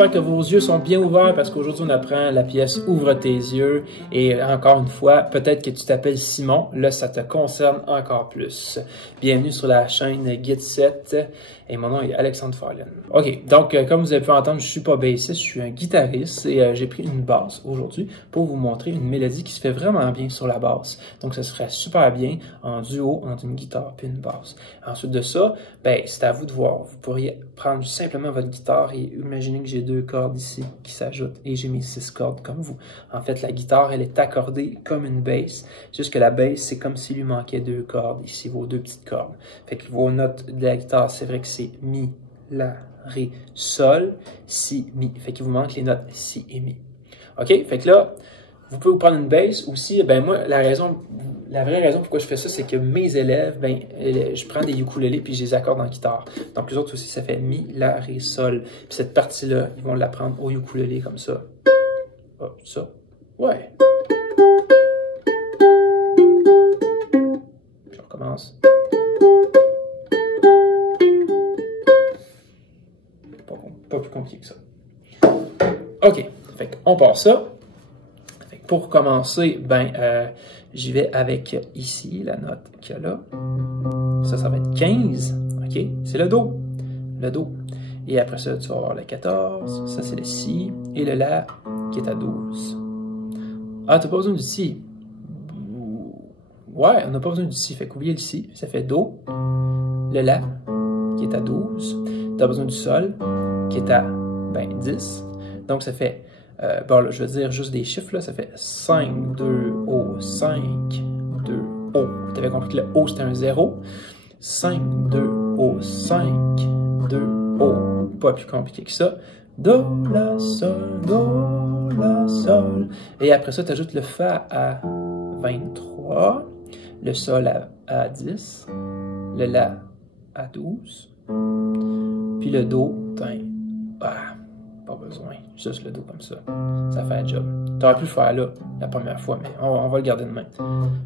j'espère que vos yeux sont bien ouverts parce qu'aujourd'hui, on apprend la pièce Ouvre tes yeux. Et encore une fois, peut-être que tu t'appelles Simon. Là, ça te concerne encore plus. Bienvenue sur la chaîne Git7 et mon nom est Alexandre Farlin. OK, donc comme vous avez pu entendre, je suis pas bassiste, je suis un guitariste et j'ai pris une basse aujourd'hui pour vous montrer une mélodie qui se fait vraiment bien sur la basse. Donc, ça serait super bien en duo entre une guitare et une basse. Ensuite de ça, ben, c'est à vous de voir. Vous pourriez prendre simplement votre guitare et imaginer que j'ai 2 cordes ici qui s'ajoutent et j'ai mes 6 cordes comme vous. En fait, la guitare, elle est accordée comme une basse. Juste que la basse, c'est comme s'il lui manquait 2 cordes. Ici, vos 2 petites cordes. Fait que vos notes de la guitare, c'est vrai que c'est mi, la, ré, sol, si, mi. Fait qu'il vous manque les notes si et mi. OK? Fait que là, vous pouvez vous prendre une basse aussi. Ben moi, la vraie raison pourquoi je fais ça, c'est que mes élèves, ben, je prends des ukulélés puis je les accorde en guitare. Donc les autres aussi, ça fait mi, la, ré, sol. Puis cette partie-là, ils vont l'apprendre au ukulélé comme ça. Hop, ça. Ouais. Puis on recommence. Pas plus compliqué que ça. OK. Fait qu'on part ça. Pour commencer, ben, j'y vais avec ici, la note qu'il y a là. Ça va être 15. OK? C'est le Do. Le Do. Et après ça, tu vas avoir le 14. Ça, c'est le Si. Et le La qui est à 12. Ah, t'as pas besoin du Si. Ouais, on n'a pas besoin du Si. Fait qu'oubliez le Si. Ça fait Do. Le La qui est à 12. T'as besoin du Sol qui est à, ben, 10. Donc, ça fait... bon, là, je veux dire juste des chiffres, là, ça fait 5, 2, O, 5, 2, O. Tu avais compris que le O, c'était un 0. 5, 2, O, 5, 2, O. Pas plus compliqué que ça. Do, La, Sol, Do, La, Sol. Et après ça, tu ajoutes le Fa à 23, le Sol à 10, le La à 12, puis le Do, pas besoin, juste le Do comme ça. Ça fait un job. Tu aurais pu le faire là, la première fois, mais on va le garder de main.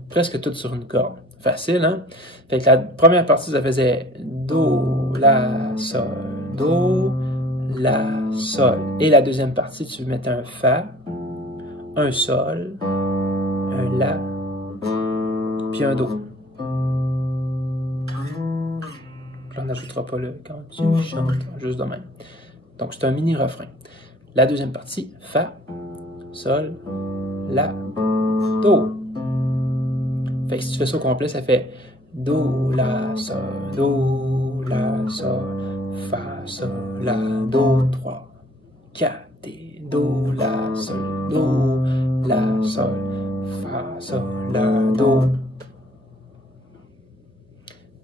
Presque tout sur une corde. Facile, hein? Fait que la première partie, ça faisait Do, La, Sol, Do, La, Sol. Et la deuxième partie, tu mettais un Fa, un Sol, un La, puis un Do. Puis on n'ajoutera pas le quand tu chantes, juste de même. Donc, c'est un mini-refrain. La deuxième partie, Fa, Sol, La, Do. Fait que si tu fais ça au complet, ça fait Do, La, Sol, Fa, Sol, La, Do, 3, 4, et Do, La, Sol, Fa, Sol, La, Do.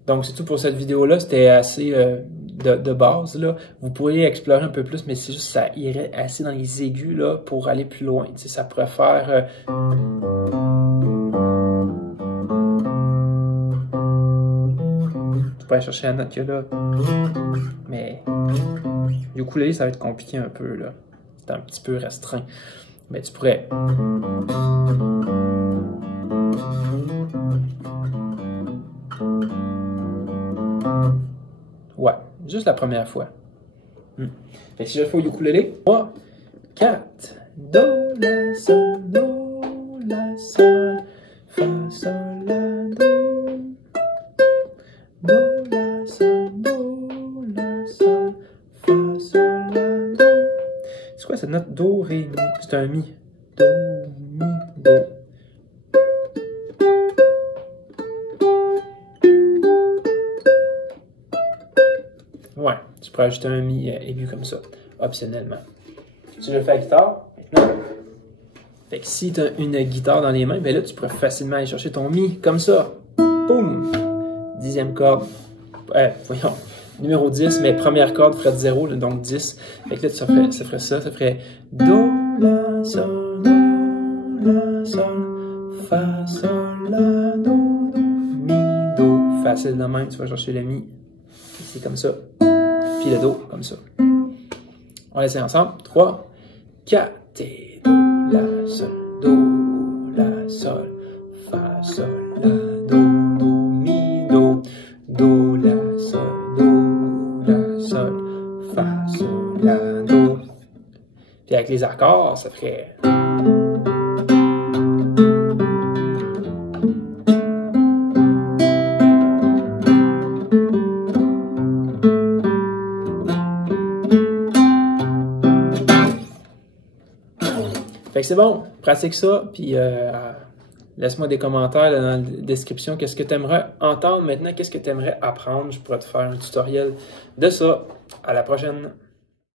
Donc, c'est tout pour cette vidéo-là. C'était assez... de base, là, vous pourriez explorer un peu plus, mais c'est juste que ça irait assez dans les aigus là, pour aller plus loin. Tu sais, ça pourrait faire... Tu pourrais chercher la note qu'il y a là. Mais le ukulélé, ça va être compliqué un peu. Là. C'est un petit peu restreint. Mais tu pourrais... Ouais. Juste la première fois. Fait que si je le fais au ukulélé, 3, 4, Do, La, Sol, Do, La, Sol, Fa, Sol, La, Do, Do, La, Sol, Do, La, Sol, Fa, Sol, La, Do. C'est quoi cette note? Do, Ré, Mi. C'est un Mi. Do, Mi, Do. Ouais, tu pourrais ajouter un Mi aigu comme ça, optionnellement. Si je le fais à la guitare, maintenant, fait que si tu as une guitare dans les mains, ben là, tu pourrais facilement aller chercher ton Mi, comme ça. Boum! 10e corde. Voyons, numéro 10, mais première corde, fret 0, donc 10. Fait que là, ça ferait ça ferait Do, La, Sol, Do, La, Sol, Fa, Sol, La, Do, Do, Mi, Do. Facile de même, tu vas chercher le Mi. C'est comme ça. Puis le Do, comme ça. On va essayer ensemble. 3, 4, et Do, La, Sol, Do, La, Sol, Fa, Sol, La, Do, Do, Mi, Do, Do, La, Sol, Do, La, Sol, Fa, Sol, La, Do. les accords, ça ferait... Fait que c'est bon, pratique ça, puis laisse-moi des commentaires là, dans la description. Qu'est-ce que tu aimerais entendre maintenant? Qu'est-ce que tu aimerais apprendre? Je pourrais te faire un tutoriel de ça. À la prochaine!